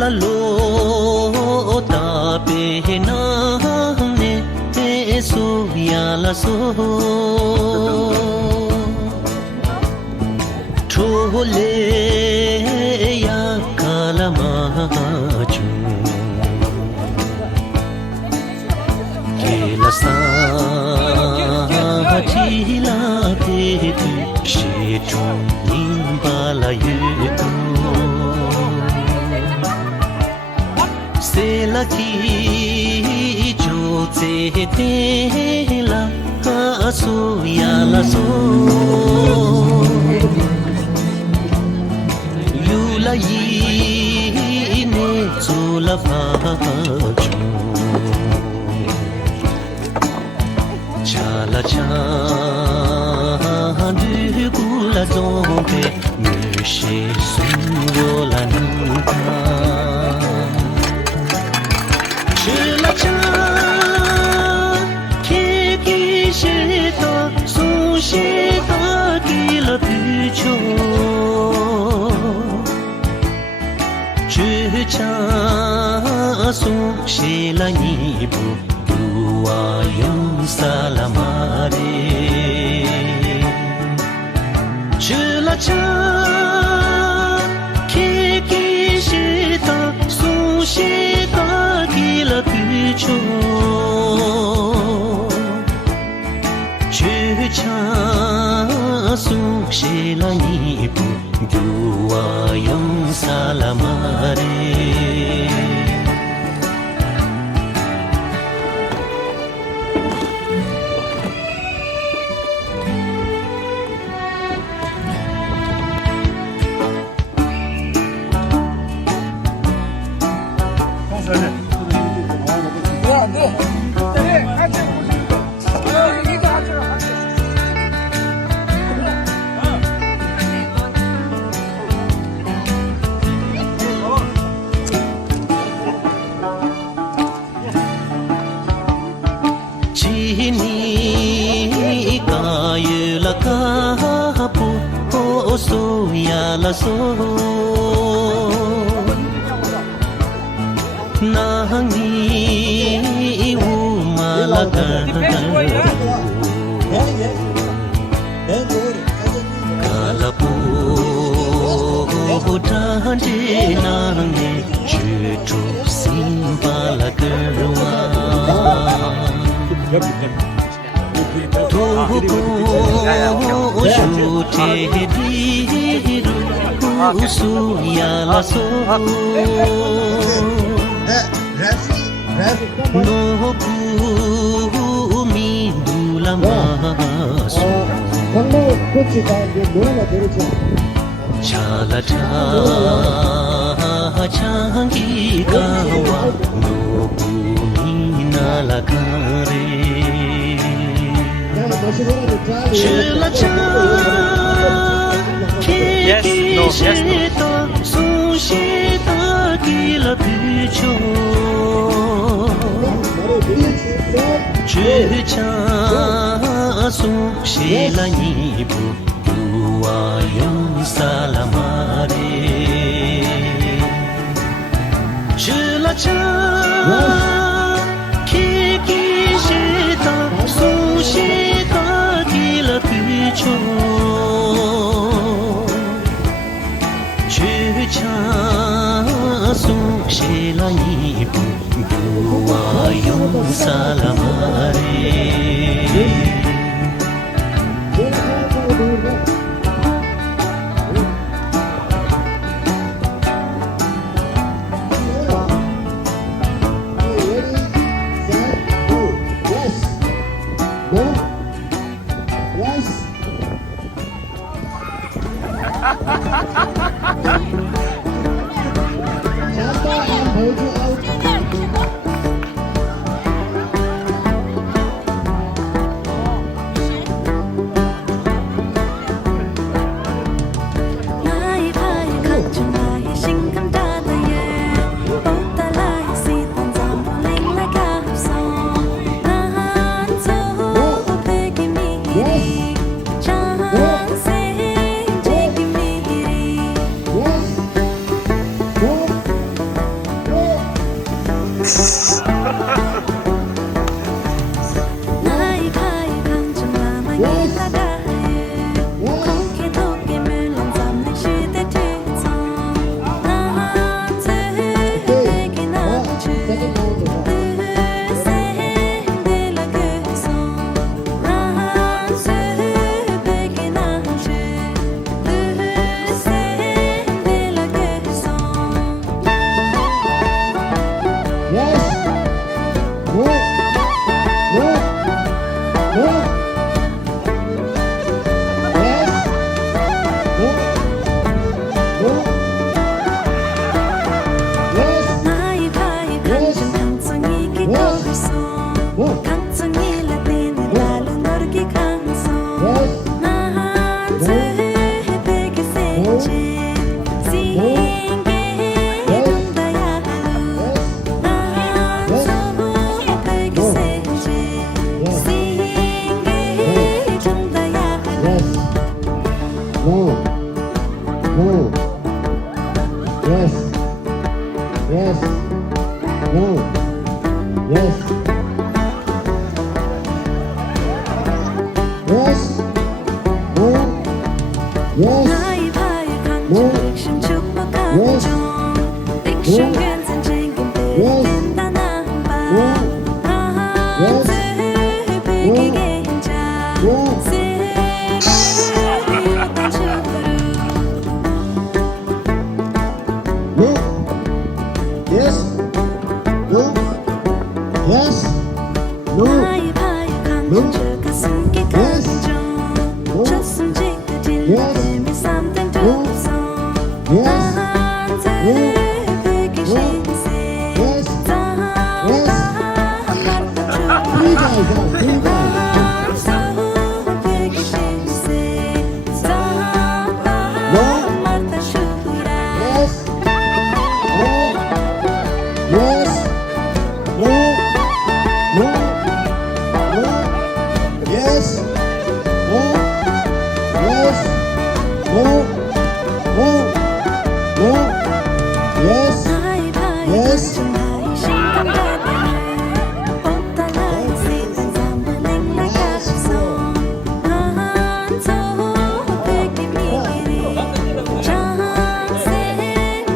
la lo ta pe na ne so ya la so thole ya kala ma chu ke la sa chi la pe tu she tu nim ba la yu tu c'est la qui jo te te la so ya la so you la yi ne so la fa chu cha la cha du ku la zong pe me she su wo la nu ta la cha ke ki she ta su she ta ki la pu cho chu cha su she la ni bu wa yong salamare chu la cha ke ki she ta su she ta ki la pu cho chu cha su she la ni bu wa yong salamare so ya la so na ni u ma la ka la pu ta de na ni chu tu sim ba la ka wa to ko shu te di su ya la so no ku mi du la ma so cha la cha chang ki ka wa no ku mi na la ka re la cha Yes, no, yes, no. su she ta ki la pu cho chu cha su she la ni bu wa yong salamare chu la cha ki she ta su she ta ki la pu cho cha su she la ni bu wa yong salamare 나의 바위 강좀 남아 있다가 고개 도개 물론 잡는 시대 뒤에서 나한테 내게 나오지 늘 생들라 그래서 나한테 내게 나오지 늘 생들라 그래서 나의 바위 강좀 강성이 기도했어 강성이 라떼는 날로 너르기 강서 나한테 베개 세지 싱게 된다야 나한테 베개 세지 싱게 된다야 나의 바위 강좀 액션 축복하는 좀 액션 괜찮 챙긴 때는 단한 밤 나한테 베개 괜찮 새를 어떤 축으로 나의 바위 강좀 저 가슴께 강좀 쳤음 지가 딜레미 삼등 두서 나한테 베개 신세 베개 신세 말다 슈라 나의 바위 강좀 나의 심장 가득해 뻗다 나의 세상 삼분행 나가서 한서 베개 미리 장생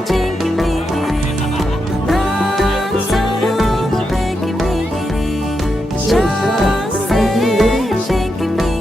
챙기 미리 한서 베개 미리 장생 챙기 미리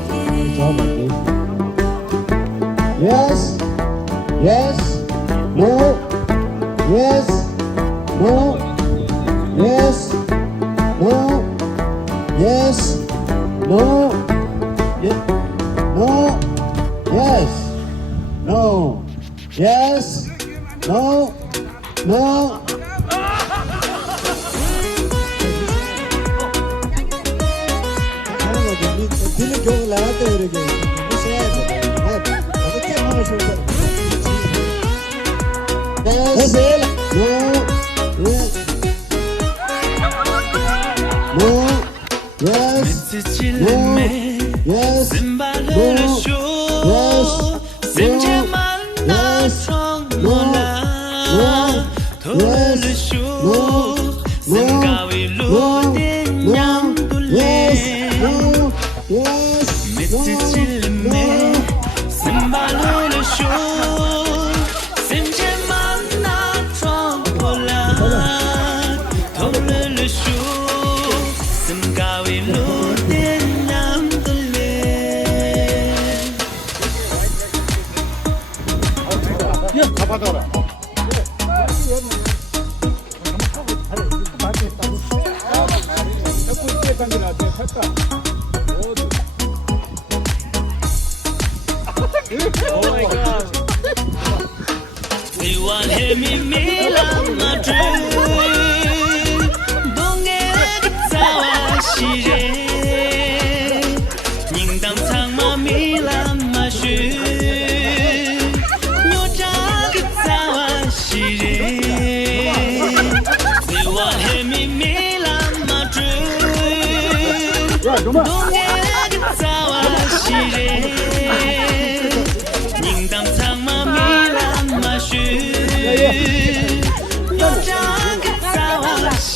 Tiene que un lado de que no sé, ¿por qué no es un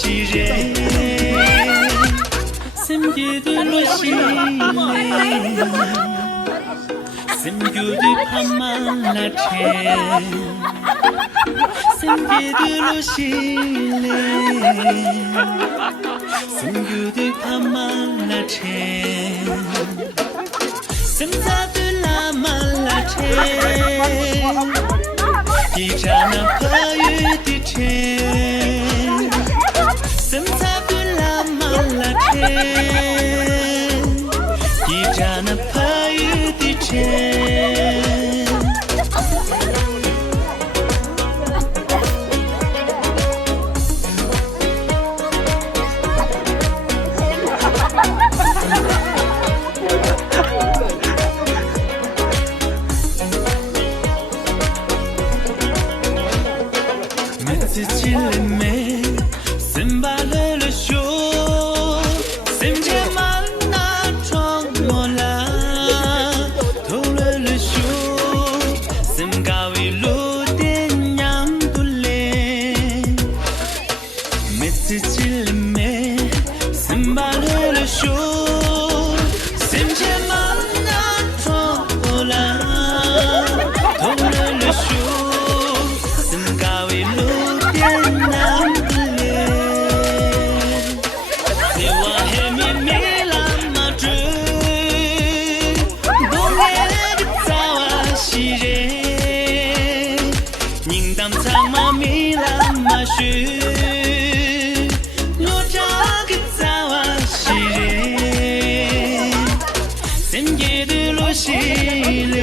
시래 心嘞，心有的怕满了天，心别的路心嘞，心有的怕满了天，心咋的拉满了天，一刹那破雨的天。心咋的拉满了天，一刹那破雨的天。每次起来没。森巴勒勒修，森杰曼那装莫拉，头勒勒修，森高维路电样不累，每次起来没，森巴勒勒修，森杰曼那装莫拉，头勒勒修，森高维路电样不累。罗扎个早啊西人，深夜的罗西嘞，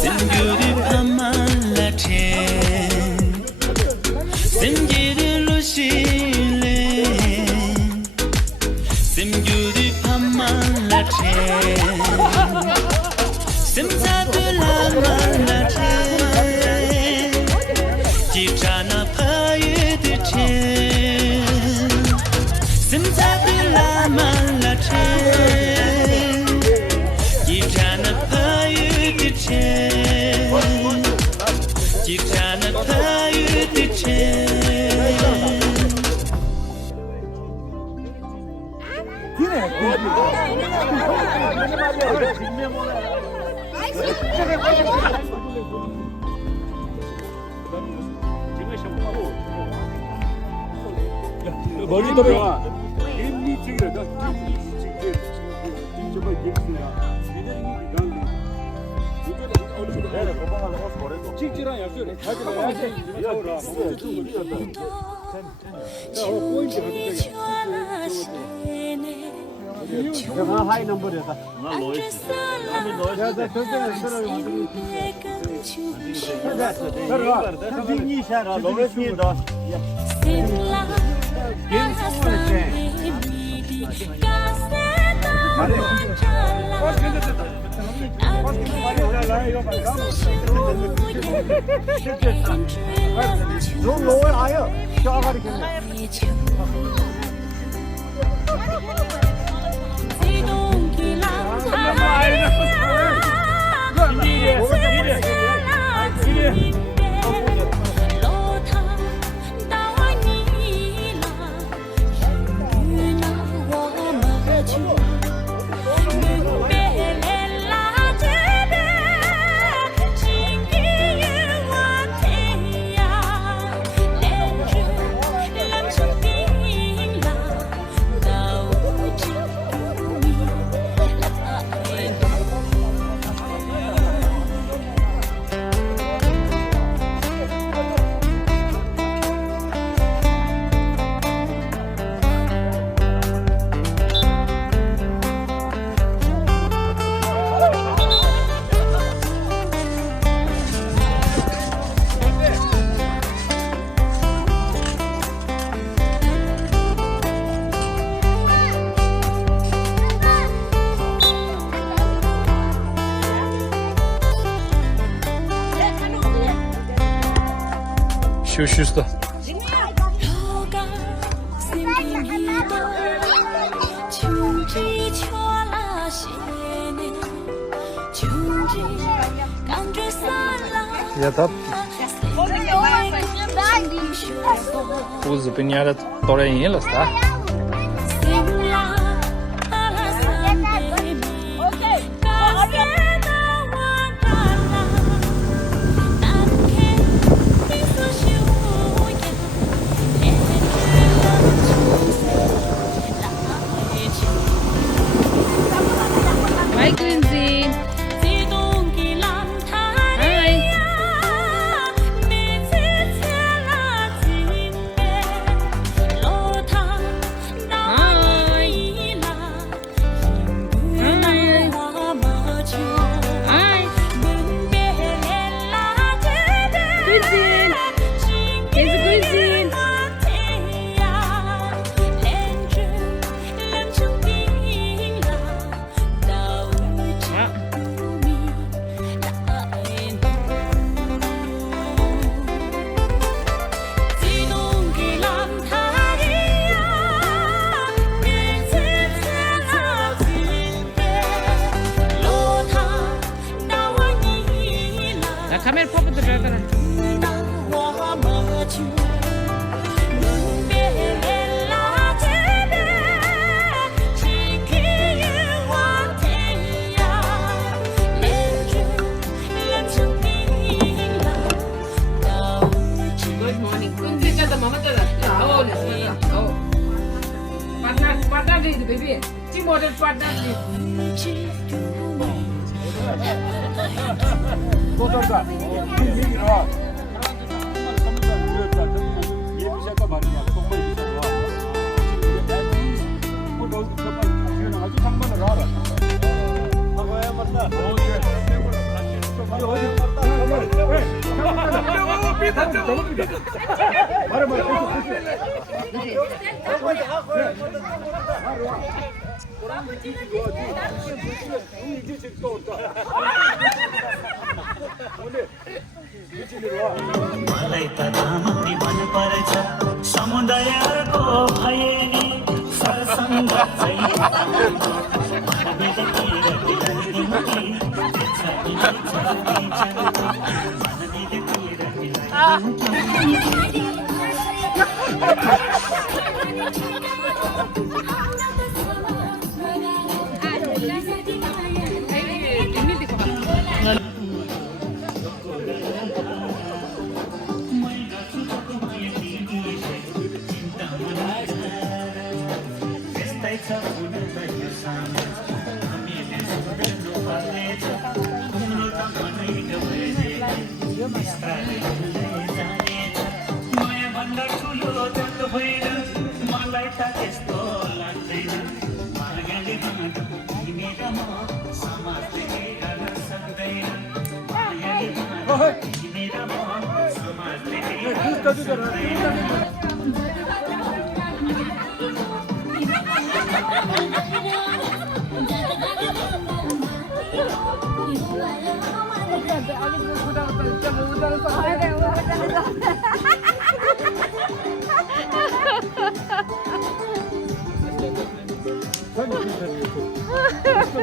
深夜的爬满了天，深夜的罗西嘞，深夜的爬满了天，深咋的拉满了天。一刹那破雨的天，心咋的拉满了天，一刹那破雨的天，一刹那破雨的天。머리 들어가. 이 찍으라. 정말 예쁘야. 찍지라 약속해. 가져가야지. 야, 하이 넘버에다. 나 로이스. 야, 나 저쪽에 들어가. 삼십이 샤라 로이스다. 너 로에 아요. 샤가리겠네. Şuşusta. Yatat. Puzzi pignare torre in la sta. 자, 카메라 퍼부터 빼더라. Good morning. Kunci kata mama tu dah. Oh, ni sudah. Oh. Partner ni baby. Cik model partner ni. 도전자. 얘기로 와. 예비샷과 말이야. 정말 예비샷 와. 뭐 너도 정말 당연히 아주 상관을 알아. 하고야 맞다. 어디 맞다. 말해 말해. मलाई त रामनी मन पर्छ समुदायको भएनी सरसङ्ग चाहिँ माया भन्दा ठुलो जग भएर मलाई त त्यस्तो लाग्दैन मायाले बाँड्यो तिमी र म समाजले केही गर्न सक्दैन मायाले बाँड्यो तिमी र म समाजले केही गर्न सक्दैन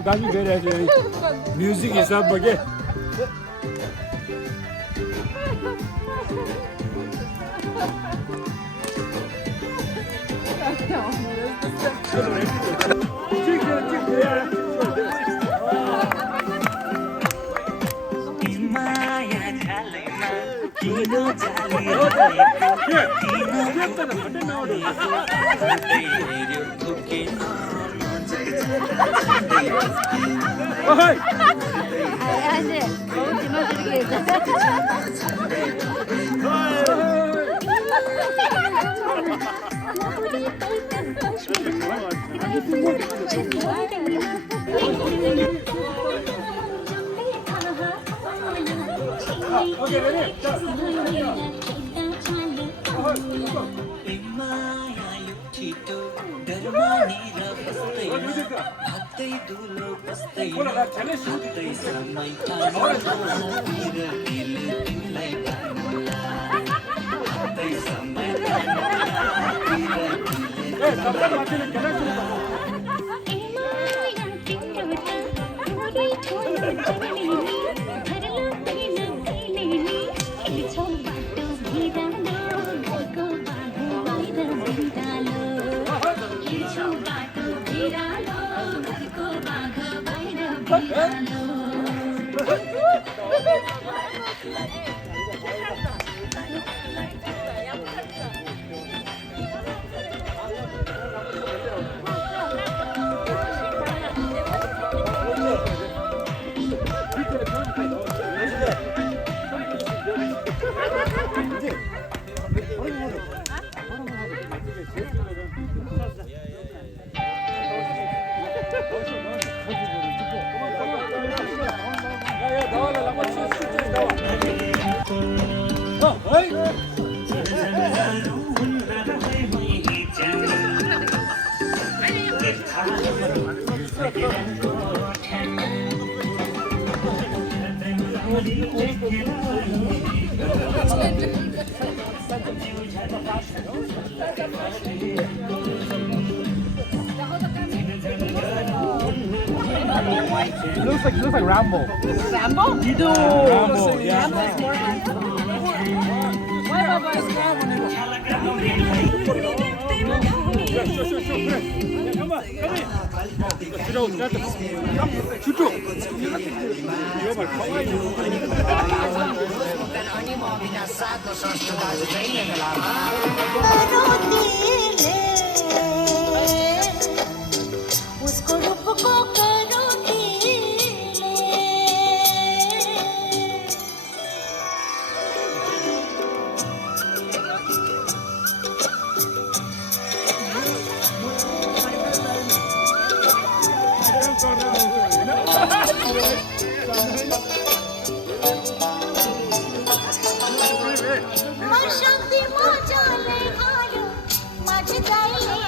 गाली गइरहेको म्युजिक हिसाब बगे Okay, ready? Looks like Rambo. Rambo? Rambo, yeah. Rambo is more like Why Baba is उसको रूप को करो ढीले मशांती मजाले आयो माझे जाईले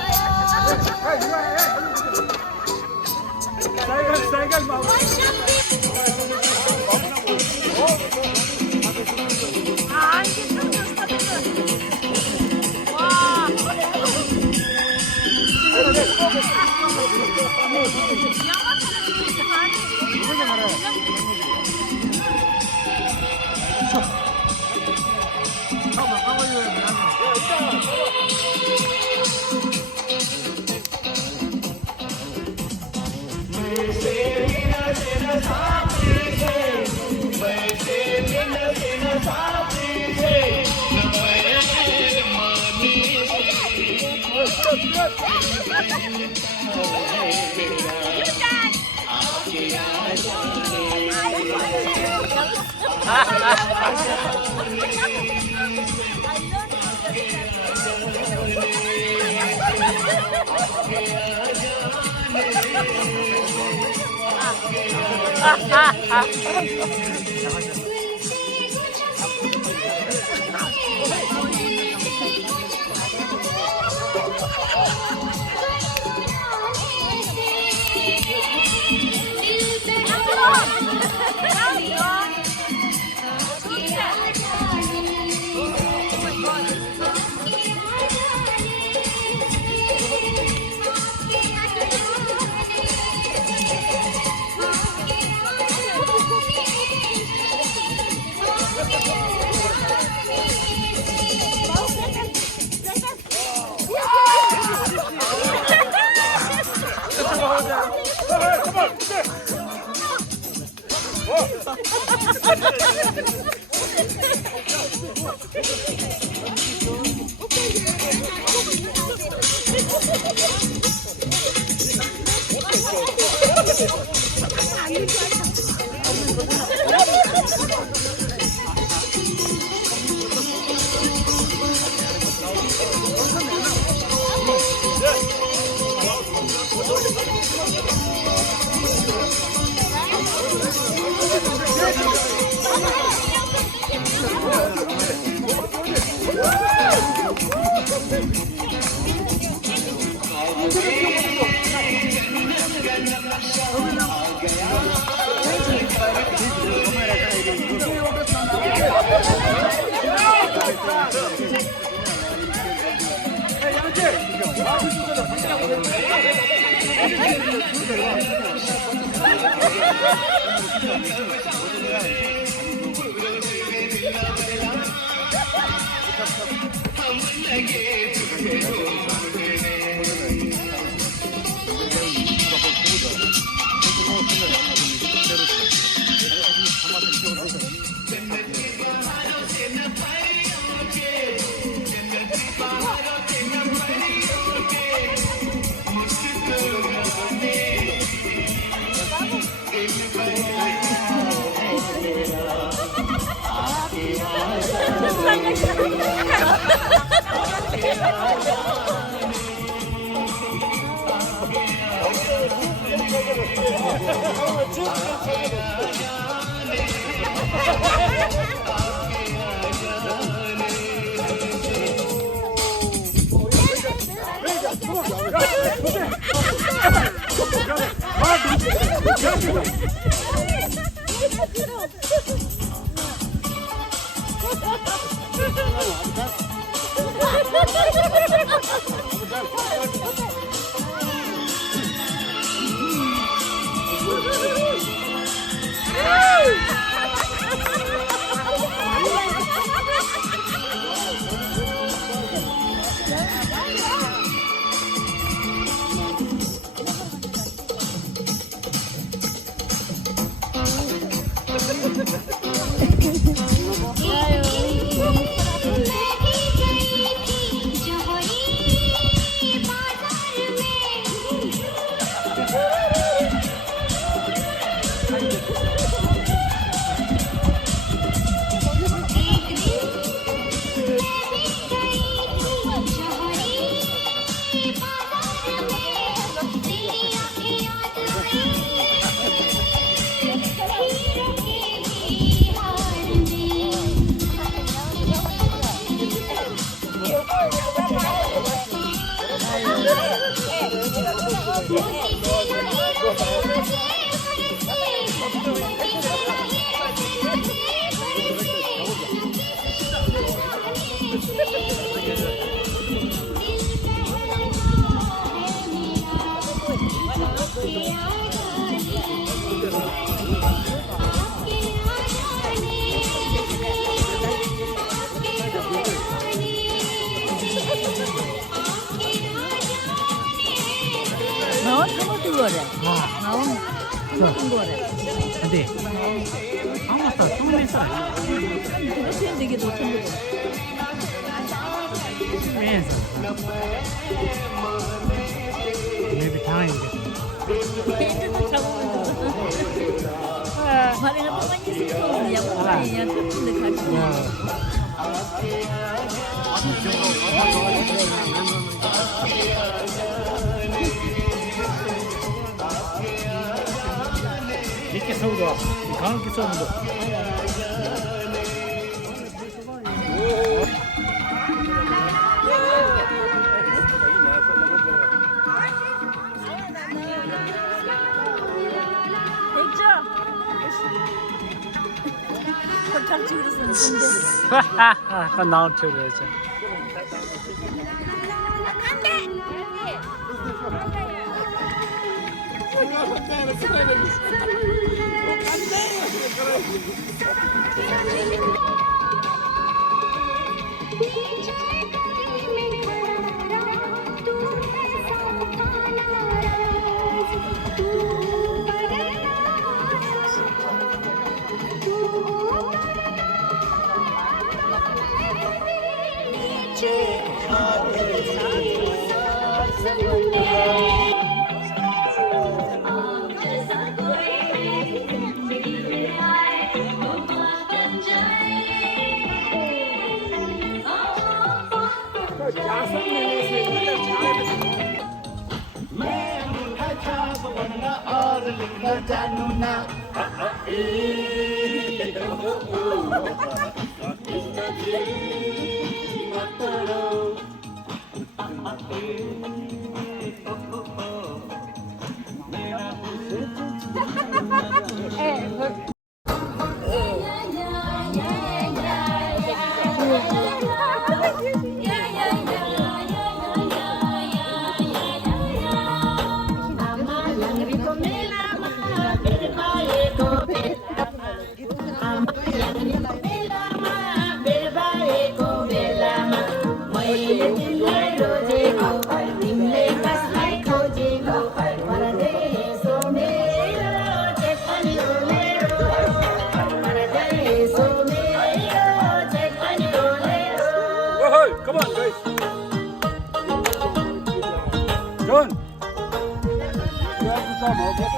나온 토마토 거래. 나온 토마토 거래. 근데 아무것도 뚱했어. 그렇게 되게 좋던데. 왜서? maybe 당했는데. 핸드폰 잡으면 말이가 또 많이 있어. 양반이야. 그런데 가지고. 이렇게 서울도 강하게 서울도. 꼴탕치 그랬었는데. 그건 나올 줄 알았지. Come on, guys. John. You have to come, okay?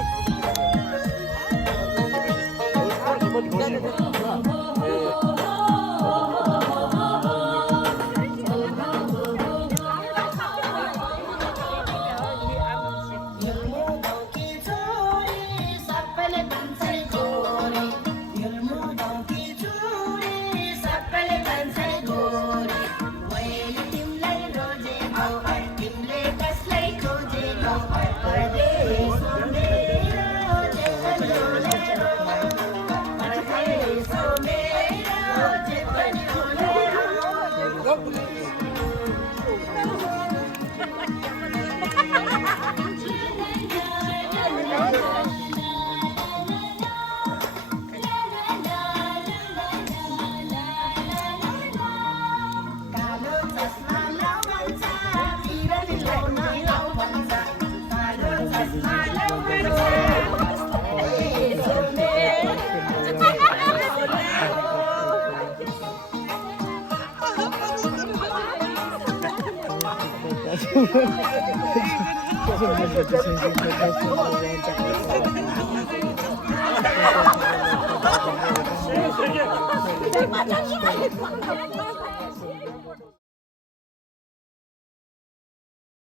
माझ्याशी नाही.